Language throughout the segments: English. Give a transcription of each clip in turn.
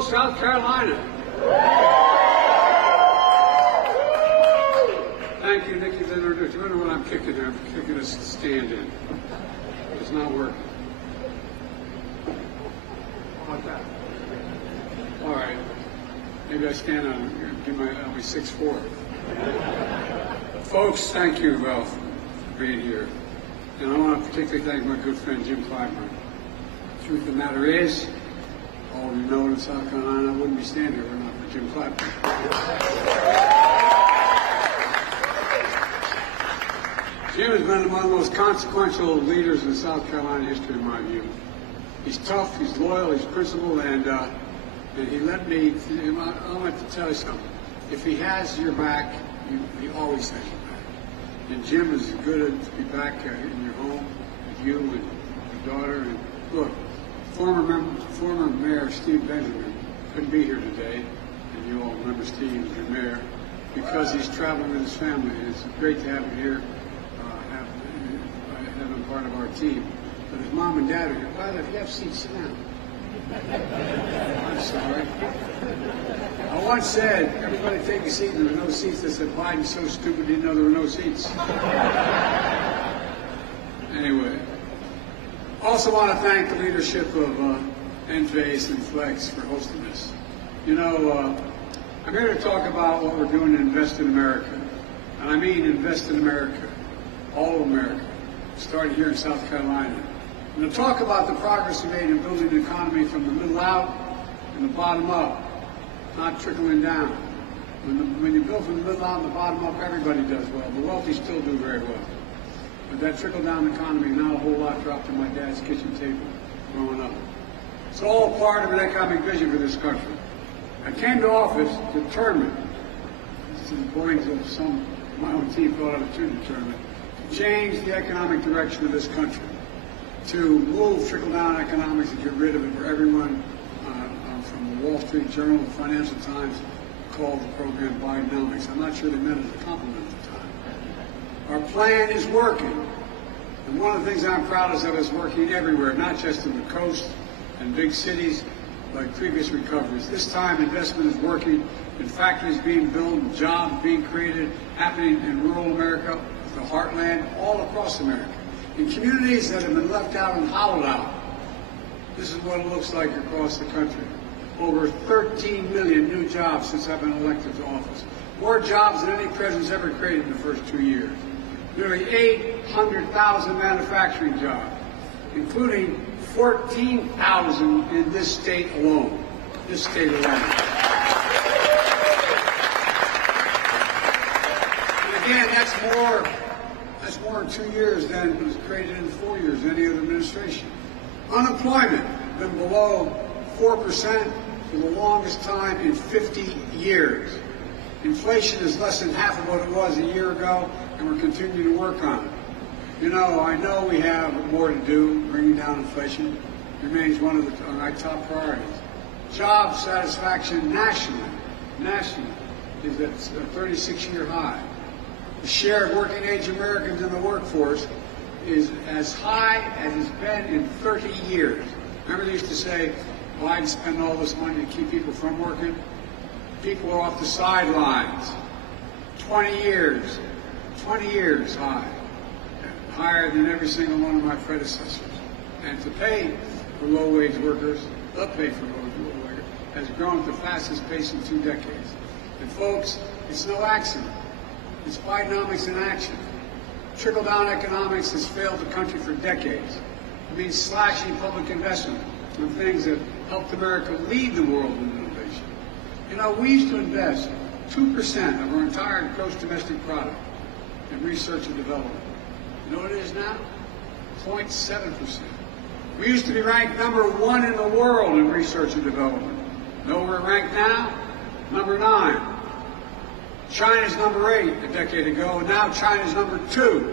Hello, South Carolina. Thank you, Nikki. Then introduced. You wonder what I'm kicking there? I'm kicking a stand-in. It's not working. How about that? All right. Maybe I stand on. I'll be 6'4". Folks, thank you for being here. And I want to particularly thank my good friend Jim Clyburn. The truth of the matter is, all of you know in South Carolina, I wouldn't be standing here if it were not for Jim Clyburn. Jim has been one of the most consequential leaders in South Carolina history, in my view. He's tough, he's loyal, he's principled, and he let me. I want to tell you something. If he has your back, he always has your back. And Jim is good to be back in your home with you and your daughter. And look, former Mayor Steve Benjamin couldn't be here today, and you all remember Steve as your mayor, because he's traveling with his family. And it's great to have him here, have him part of our team. But his mom and dad are here. By the way, if you have seats, sit down. I'm sorry. I once said, everybody take a seat, and there were no seats. They said, Biden's so stupid he didn't know there were no seats. Anyway, also want to thank the leadership of Enphase and Flex for hosting this. You know, I'm here to talk about what we're doing to invest in America. And I mean invest in America, all of America, starting here in South Carolina. I'm going to talk about the progress we made in building an economy from the middle out and the bottom up, not trickling down. When you build from the middle out and the bottom up, everybody does well. The wealthy still do very well. But that trickle-down economy, not a whole lot dropped on my dad's kitchen table growing up. It's all part of an economic vision for this country. I came to office determined, to the point that some of my own team thought I was too determined, to change the economic direction of this country, to move trickle-down economics and get rid of it for everyone. From the Wall Street Journal, the Financial Times, called the program Bidenomics. I'm not sure they meant it as a compliment at the time. Our plan is working. And one of the things I'm proudest of is working everywhere, not just in the coast and big cities like previous recoveries. This time investment is working in factories being built, and jobs being created, happening in rural America, the heartland, all across America. In communities that have been left out and hollowed out. This is what it looks like across the country. Over 13 million new jobs since I've been elected to office. More jobs than any president's ever created in the first 2 years. Nearly 800,000 manufacturing jobs, including 14,000 in this state alone. This state alone. And again, that's more in 2 years than was created in 4 years, any other administration. Unemployment been below 4% for the longest time in 50 years. Inflation is less than half of what it was a year ago, and we're continuing to work on it. You know, I know we have more to do. Bringing down inflation remains one of my top priorities. Job satisfaction nationally is at a 36-year high. The share of working-age Americans in the workforce is as high as it's been in 30 years. Remember they used to say, Biden spent all this money to keep people from working? People are off the sidelines. 20 years high. Higher than every single one of my predecessors. And to pay for low-wage workers, the pay for low-wage workers, has grown at the fastest pace in 2 decades. And folks, it's no accident. It's Bidenomics in action. Trickle-down economics has failed the country for decades. It means slashing public investment on things that helped America lead the world in innovation. You know, we used to invest 2% of our entire gross domestic product in research and development. You know what it is now? 0.7%. We used to be ranked #1 in the world in research and development. Know where we're ranked now? #9. China's #8 a decade ago, and now China's #2.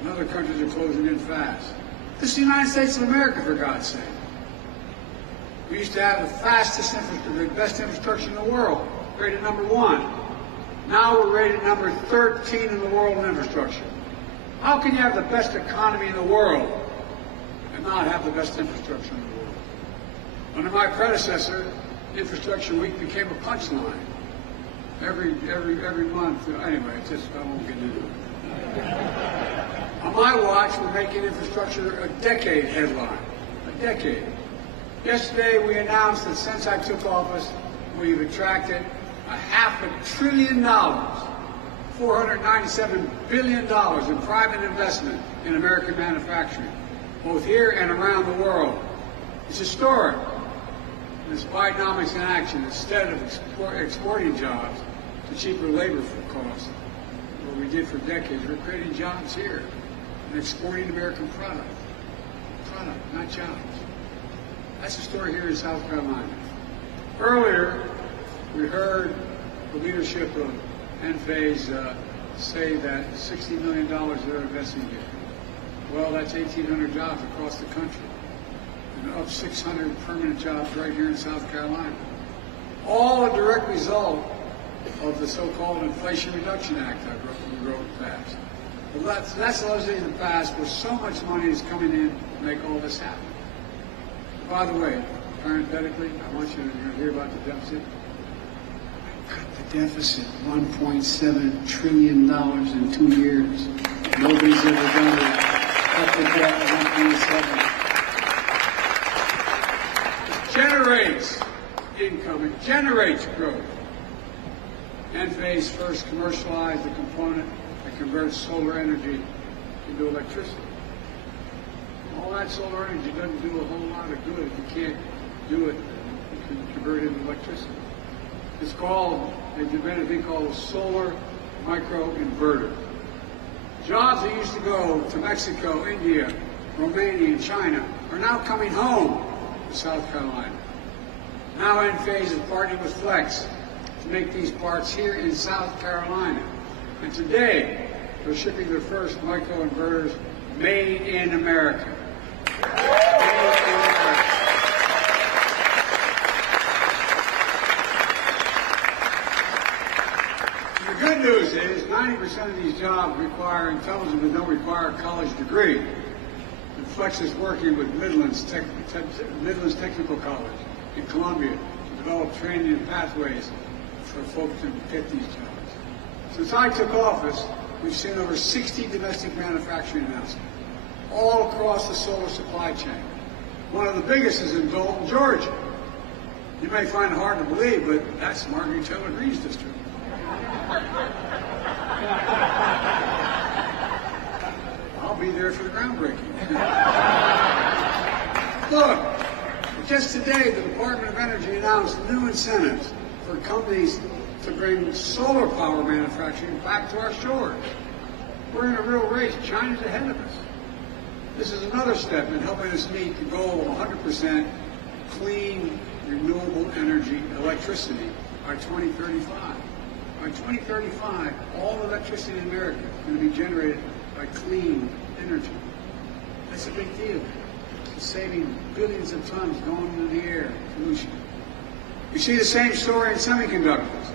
And other countries are closing in fast. This is the United States of America, for God's sake. We used to have the fastest infrastructure, the best infrastructure in the world, rated #1. Now we're rated #13 in the world in infrastructure. How can you have the best economy in the world and not have the best infrastructure in the world? Under my predecessor, Infrastructure Week became a punchline. Every month. Anyway, I won't get into it. On my watch, we're making infrastructure a decade headline. A decade. Yesterday, we announced that since I took office, we've attracted $500 billion, $497 billion in private investment in American manufacturing, both here and around the world. It's historic. It's Bidenomics in action. Instead of exporting jobs to cheaper labor costs, what we did for decades, we're creating jobs here and exporting American product. Product, not jobs. That's the story here in South Carolina. Earlier, we heard the leadership of Enphase say that $60 million they're investing here. Well, that's 1,800 jobs across the country. And up 600 permanent jobs right here in South Carolina. All a direct result of the so-called Inflation Reduction Act we wrote and passed. Well, that's the legislation in the past where so much money is coming in to make all this happen. By the way, parenthetically, I want you to hear about the deficit. I cut the deficit $1.7 trillion in 2 years. Nobody's ever done it. Cut the debt 1.7. Generates income, it generates growth. Enphase first commercialized the component that converts solar energy into electricity. All that solar energy doesn't do a whole lot of good if you can't do it, you can convert it into electricity. It's called, they've invented a thing called a solar microinverter. Jobs that used to go to Mexico, India, Romania, and China are now coming home to South Carolina. Now Enphase is partnering with Flex to make these parts here in South Carolina. And today, they're shipping their first microinverters made in America. The good news is 90% of these jobs require intelligence but don't require a college degree. And Flex is working with Midlands Technical College in Columbia to develop training and pathways for folks to get these jobs. Since I took office, we've seen over 60 domestic manufacturing announcements all across the solar supply chain. One of the biggest is in Dalton, Georgia. You may find it hard to believe, but that's Marguerite Taylor Greene's district. I'll be there for the groundbreaking. Look, just today the Department of Energy announced new incentives for companies to bring solar power manufacturing back to our shores. We're in a real race. China's ahead of us. This is another step in helping us meet the goal of 100% clean, renewable energy electricity by 2035. By 2035, all electricity in America is going to be generated by clean energy. That's a big deal. It's saving billions of tons going into the air, pollution. You see the same story in semiconductors.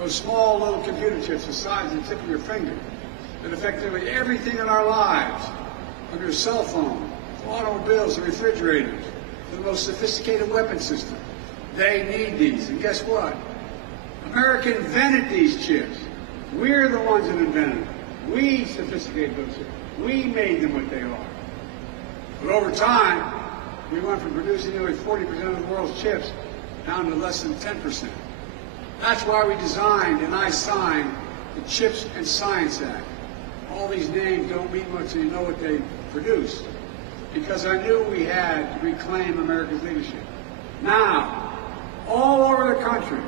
Those small little computer chips the size of the tip of your finger that effectively everything in our lives, from your cell phone, to automobiles and refrigerators, to the most sophisticated weapon system. They need these. And guess what? America invented these chips. We're the ones that invented them. We sophisticated those chips. We made them what they are. But over time, we went from producing nearly 40% of the world's chips down to less than 10%. That's why we designed and I signed the Chips and Science Act. All these names don't mean much so you know what they produce. Because I knew we had to reclaim America's leadership. Now, all over the country,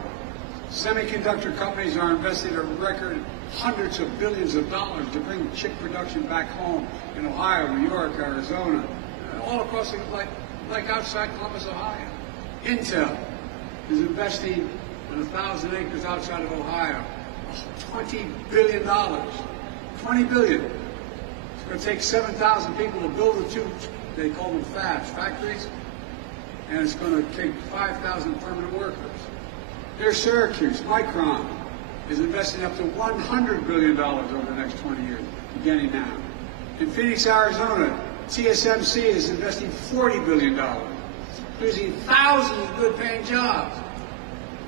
semiconductor companies are investing a record hundreds of billions of dollars to bring chip production back home in Ohio, New York, Arizona, all across, like outside Columbus, Ohio. Intel is investing in 1,000 acres outside of Ohio, $20 billion. $20 billion. It's going to take 7,000 people to build the two, they call them fabs, factories, and it's going to take 5,000 permanent workers. There's Syracuse, Micron, is investing up to $100 billion over the next 20 years, beginning now. In Phoenix, Arizona, TSMC is investing $40 billion, producing thousands of good-paying jobs.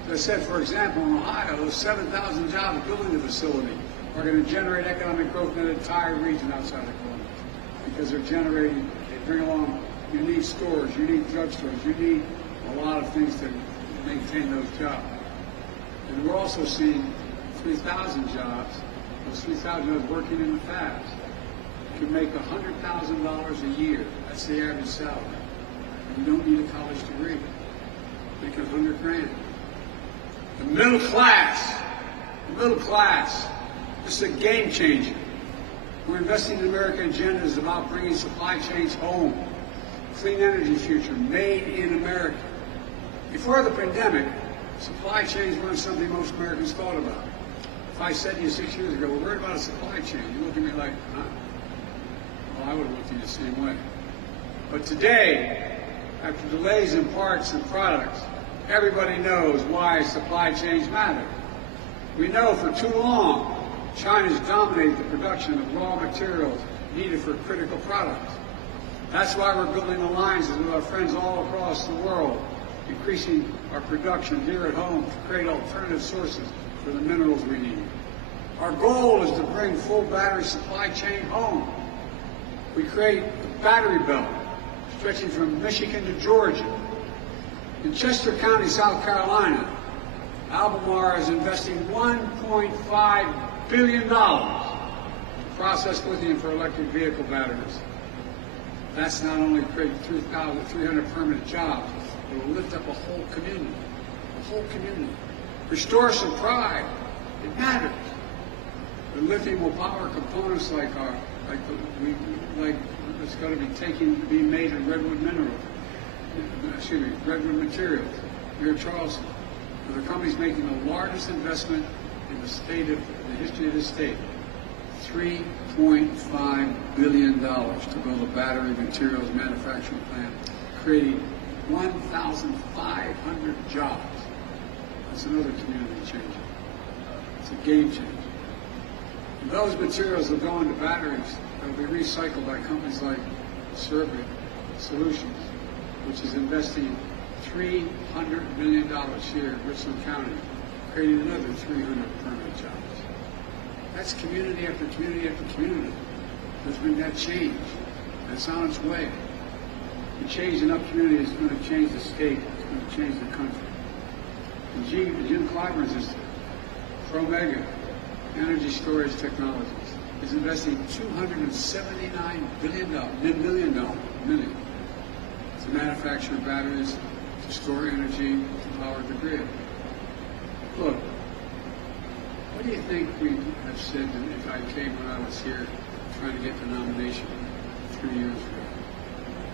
As I said, for example, in Ohio, those 7,000 jobs building the facility are going to generate economic growth in an entire region outside of Columbus, because they're generating, they bring along unique stores, unique drugstores, you need a lot of things to maintain those jobs. And we're also seeing 3,000 jobs, those 3,000 jobs working in the fabs can make $100,000 a year. That's the average salary. And you don't need a college degree. Make $100,000. The middle class, this is a game changer. We're investing in the American agenda is about bringing supply chains home. Clean energy future, made in America. Before the pandemic, supply chains weren't something most Americans thought about. If I said to you 6 years ago, we're worried about a supply chain, you look at me like, huh? Well, I would have looked at you the same way. But today, after delays in parts and products, everybody knows why supply chains matter. We know for too long, China's dominated the production of raw materials needed for critical products. That's why we're building alliances with our friends all across the world, increasing our production here at home to create alternative sources for the minerals we need. Our goal is to bring full battery supply chain home. We create a battery belt stretching from Michigan to Georgia. In Chester County, South Carolina, Albemarle is investing $1.5 billion to process lithium for electric vehicle batteries. That's not only creating 300 permanent jobs, it will lift up a whole community. Restore some pride. It matters. The lithium will power components like it's going to be being made in redwood materials near Charleston. The company's making the largest investment in the history of the state. $3.5 billion to build a battery materials manufacturing plant, creating 1,500 jobs. That's another community changer. It's a game changer. And those materials will go into batteries that will be recycled by companies like Survey Solutions, which is investing $300 million here in Richland County, creating another 300 permanent jobs. That's community after community after community. There's been that change. That's on its way. The change in enough communities is going to change the state. It's going to change the country. And Jim Clyburn's Institute, Promega Energy Storage Technologies, is investing $279 million to manufacture batteries, to store energy, to power the grid. Look, what do you think we have said if I came when I was here trying to get the nomination 3 years ago?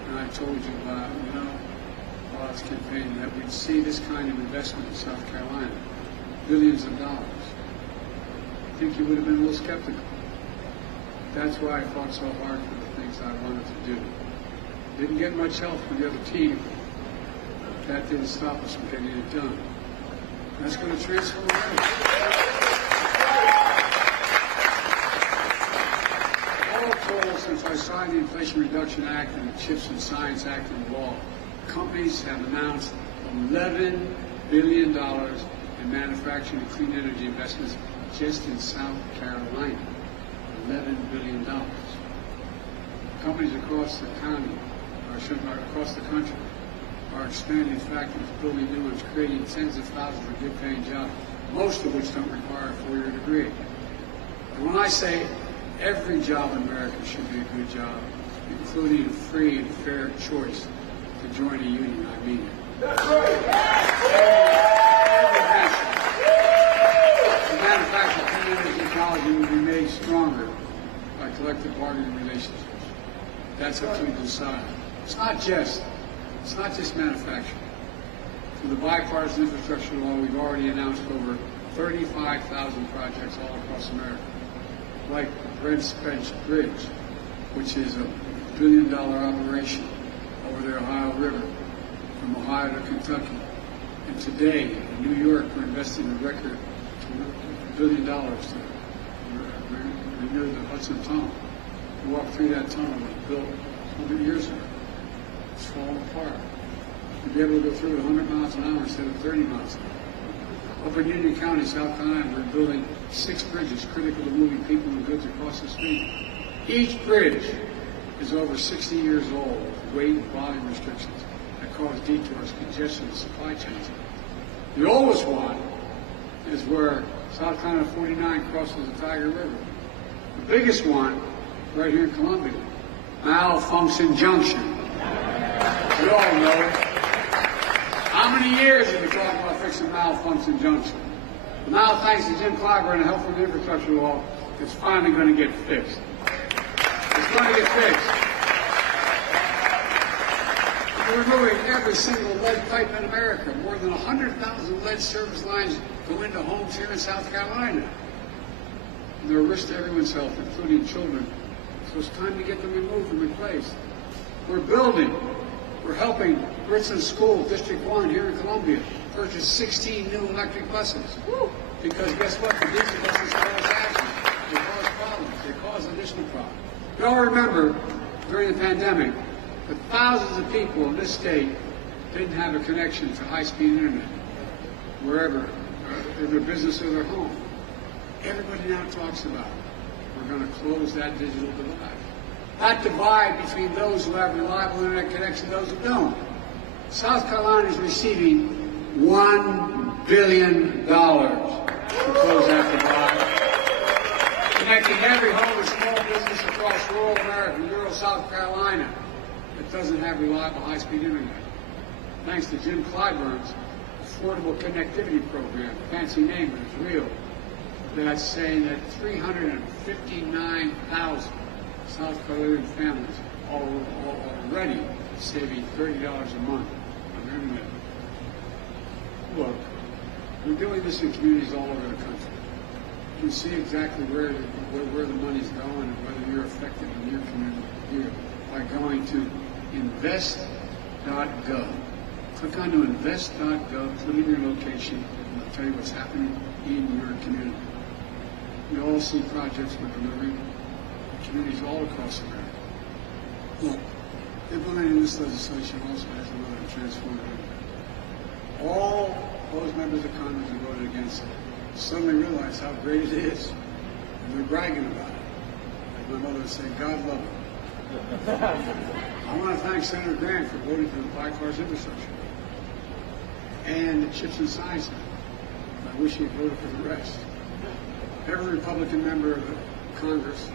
And I told you about, while I was campaigning, that we'd see this kind of investment in South Carolina, billions of dollars. I think you would have been a little skeptical. That's why I fought so hard for the things I wanted to do. Didn't get much help from the other team. That didn't stop us from getting it done. That's going to transform America. All told, since I signed the Inflation Reduction Act and the CHIPS and Science Act into law, companies have announced $11 billion in manufacturing and clean energy investments just in South Carolina. $11 billion. Companies across the county, across the country, are expanding factories, building new ones, creating tens of thousands of good-paying jobs, most of which don't require a 4-year degree. And when I say every job in America should be a good job, including a free and fair choice to join a union, I mean it. That's right. The manufacturing of clean energy technology will be made stronger by collective bargaining relationships. That's up to you to decide. It's not just manufacturing. Through the bipartisan infrastructure law, we've already announced over 35,000 projects all across America, like the Brent Spence Bridge, which is a $1 billion operation over the Ohio River, from Ohio to Kentucky. And today, in New York, we're investing a record $1 billion to renew the Hudson Tunnel. We walked through that tunnel that was built 100 years ago. It's falling apart. We'd be able to go through it 100 miles an hour instead of 30 miles an hour. Up in Union County, South Carolina, we're building 6 bridges critical to moving people and goods across the street. Each bridge is over 60 years old, with weight and volume restrictions that cause detours, congestion, and supply chains. The oldest one is where South Carolina 49 crosses the Tiger River. The biggest one, right here in Columbia, Malfunction Junction. We all know it. How many years have we talked about fixing Malfunction Junction? Now, thanks to Jim Clyburn and help from the infrastructure law, it's finally going to get fixed. It's going to get fixed. We're removing every single lead pipe in America. More than 100,000 lead service lines go into homes here in South Carolina. And they're a risk to everyone's health, including children. So it's time to get them removed and replaced. We're building. We're helping Richland School, District 1 here in Columbia, purchase 16 new electric buses. Woo! Because guess what? The diesel buses cause accidents. They cause problems. They cause additional problems. You all remember, during the pandemic, that thousands of people in this state didn't have a connection to high-speed internet, wherever, in their business or their home. Everybody now talks about it. We're going to close that digital divide. That divide between those who have reliable internet connection and those who don't. South Carolina is receiving $1 billion to close that divide, connecting every home and small business across rural America, rural South Carolina, that doesn't have reliable high-speed internet. Thanks to Jim Clyburn's Affordable Connectivity Program, fancy name, but it's real. That's saying that 359,000 South Carolinian families are already saving $30 a month on their internet. Look, we're doing this in communities all over the country. You can see exactly where the money's going and whether you're effective in your community here by going to invest.gov. Click on to invest.gov, put in your location, and I'll tell you what's happening in your community. We all see projects we're delivering in communities all across America. Look, implementing this legislation also has another transformative impact. All those members of Congress who voted against it suddenly realize how great it is, and they're bragging about it. As my mother would say, God love it. I want to thank Senator Grant for voting for the Bipartisan Infrastructure and the CHIPS and Science Act. I wish he had voted for the rest. Every Republican member of Congress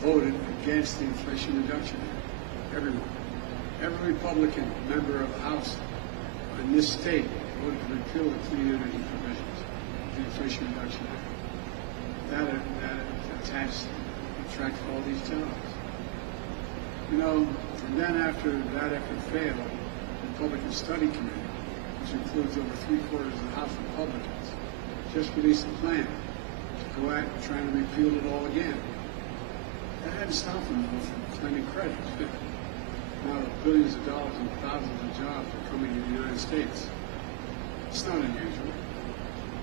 voted against the Inflation Reduction Act. Everyone. Every Republican member of the House in this state voted to repeal the clean energy provisions of the Inflation Reduction Act. That attracts all these jobs. You know, and then after that effort failed, the Republican Study Committee, which includes over 3/4 of the House Republicans, just released a plan to go out and try to repeal it all again. That hadn't stopped them though from claiming credit. Now the billions of dollars and thousands of jobs are coming to the United States. It's not unusual.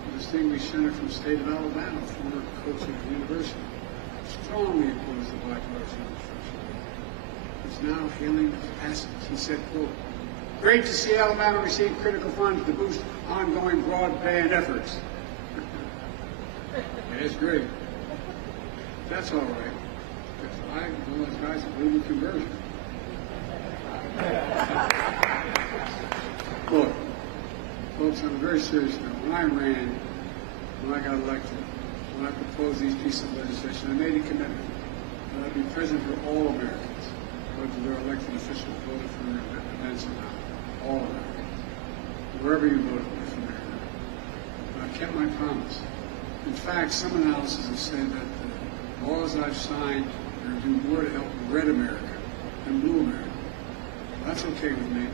A distinguished senator from the state of Alabama, former coach of the university, strongly opposed the bipartisan infrastructure. Is now hailing the passage. He said, quote, "Great to see Alabama receive critical funds to boost ongoing broadband efforts." Yeah, it's great. That's all right. Because I'm one of those guys that believe in conversion. Look, folks, I'm very serious now. When I ran, when I got elected, when I proposed these pieces of legislation, I made a commitment that I'd be president for all Americans, whether they're elected officials, voted for events or not. All Americans. Wherever you voted for America. And I've kept my promise. In fact, some analysis has said that the laws I've signed are going to do more to help red America than blue America. That's okay with me.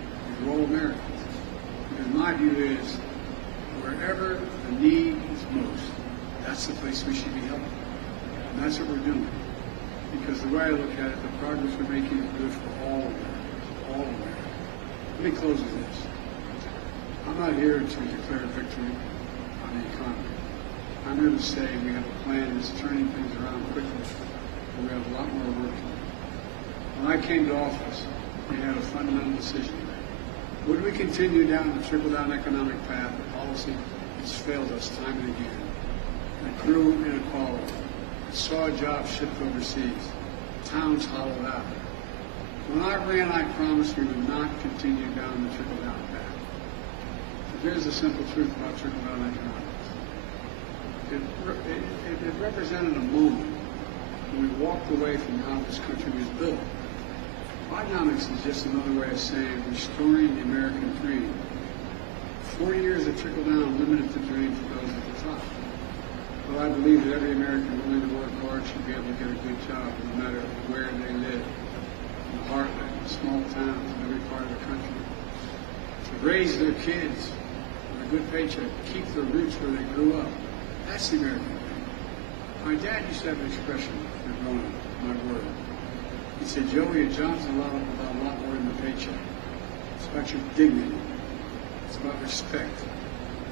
We're all Americans. Because my view is, wherever the need is most, that's the place we should be helping. And that's what we're doing. Because the way I look at it, the progress we're making is good for all Americans. All Americans. Let me close with this. I'm not here to declare victory on the economy. I'm here to say we have a plan that's turning things around quickly, but we have a lot more work to do. When I came to office, we had a fundamental decision to make. Would we continue down the trickle-down economic path of policy It's failed us time and again. It grew inequality. It saw jobs shipped overseas. Towns hollowed out. When I ran, I promised we would not continue down the trickle-down path. But here's the simple truth about trickle-down economics. It represented a moment when we walked away from how this country was built. Bidenomics is just another way of saying restoring the American dream. 40 years of trickle-down limited the dream for those at the top. But I believe that every American willing to work hard should be able to get a good job, no matter where they live. In the heartland, in small towns, in every part of the country. To raise their kids with a good paycheck, keep their roots where they grew up. That's the American dream. My dad used to have an expression for growing up, my word. He said, Joey, a job's about a lot more than the paycheck. It's about your dignity. It's about respect.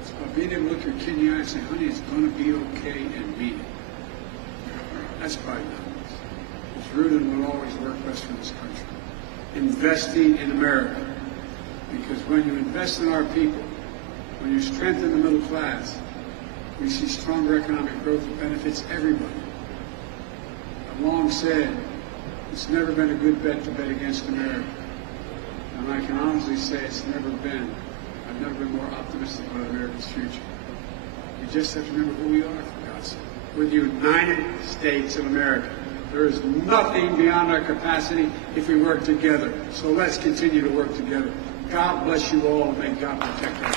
It's about being able to look your kid in the eye and say, honey, it's going to be okay, and mean it. That's Bidenomics. It's rooted in what always worked best for this country. Investing in America. Because when you invest in our people, when you strengthen the middle class, we see stronger economic growth that benefits everybody. I've long said, it's never been a good bet to bet against America. And I can honestly say I've never been more optimistic about America's future. We just have to remember who we are, for God's sake. We're the United States of America. There is nothing beyond our capacity if we work together. So let's continue to work together. God bless you all, and may God protect us.